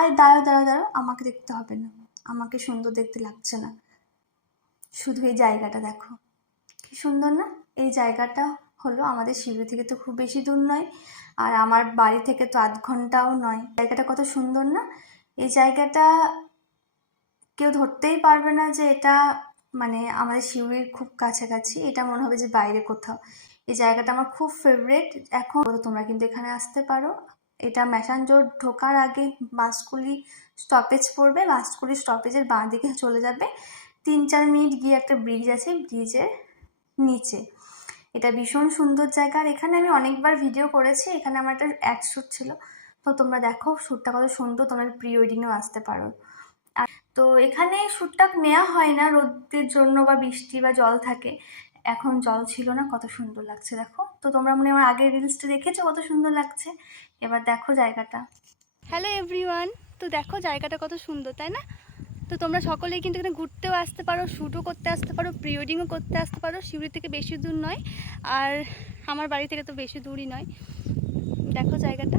আর দাঁড়াও দাঁড়াও দাঁড়াও, আমাকে দেখতে হবে না, আমাকে সুন্দর দেখতে লাগছে না, শুধু এই জায়গাটা দেখো কি সুন্দর না। এই জায়গাটা হলো আমাদের শিলিগুড়ি থেকে তো খুব বেশি দূর নয়, আর আমার বাড়ি থেকে তো 8 ঘন্টাও নয়। জায়গাটা কত সুন্দর না। এই জায়গাটা কেউ ধরতেই পারবে না যে এটা মানে আমাদের শিউরির খুব কাছাকাছি, এটা মনে হবে যে বাইরে কোথাও। এই জায়গাটা আমার খুব ফেভারেট। এখন তোমরা কিন্তু এখানে আসতে পারো। এটা ম্যাসাঞ্জোর ঢোকার আগে বাসকুলি স্টপেজ পড়বে, বাসকুলি স্টপেজের বাঁ দিকে চলে যাবে, 3-4 মিনিট গিয়ে একটা ব্রিজ আছে, ব্রিজের নিচে। এটা ভীষণ সুন্দর জায়গা, আর এখানে আমি অনেকবার ভিডিও করেছি। এখানে আমার একটা অ্যাড শ্যুট ছিল, তো তোমরা দেখো শ্যুটটা কত সুন্দর, তোমরা প্রি ওয়েডিংয়েও আসতে পারো। তো এখানে শ্যুটটা নেওয়া হয় না রোদের জন্য বা বৃষ্টি বা জল থাকে, এখন জল ছিল না, কত সুন্দর লাগছে দেখো। তো তোমরা মনে হয় আমার আগের রিলসটা দেখেছো, কত সুন্দর লাগছে। এবার দেখো জায়গাটা। হ্যালো এভরিওয়ান, তো দেখো জায়গাটা কত সুন্দর তাই না। তো তোমরা সকলেই কিন্তু এখানে ঘুরতেও আসতে পারো, শ্যুটও করতে আসতে পারো, প্রি ওয়েডিংও করতে আসতে পারো। শিউরি থেকে বেশি দূর নয়, আর আমার বাড়ি থেকে তো বেশি দূরই নয়। দেখো জায়গাটা।